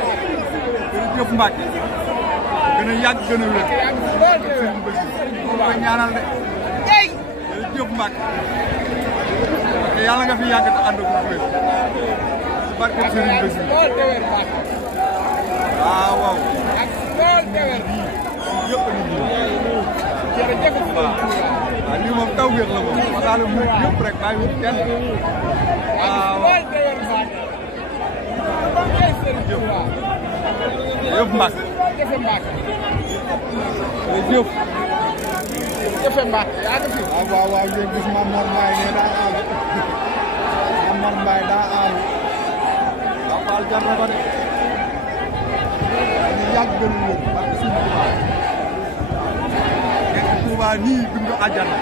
jërëjëf Mbacke gën a yàgg gën a wér koy ñaanal de jërëjëf Mbacke te yàlla nga fi yàgg te ànd ak wér barke Serigne Bassirou waaw waaw yëpp a ngi waaw lii moom taw wér la moom waxaale mu yëpp rek bàyyi wut kenn waaw jëf Mbacke jëf Mbacke yaa ngi fi waaw waaw ngeen gis Mame Mor Mbaye ne daa aalu Mame Mor Mbaye daa aalu waaw Fall jar na ko de ñu yàgg gën a wér ak suñu Touba nekk Touba nii dund àjjana